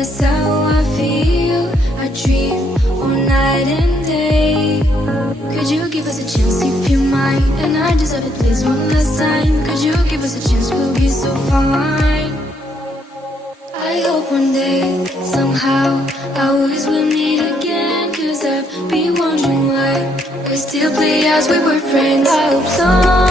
that's how I feel. I dream all night and day. Could you give us a chance if you mind? And I deserve it, please, one last time. Could you give us a chance, we'll be so fine. I hope one day, somehow, I always will meet again. Cause I've been wondering why we still play as we were friends. I hope so.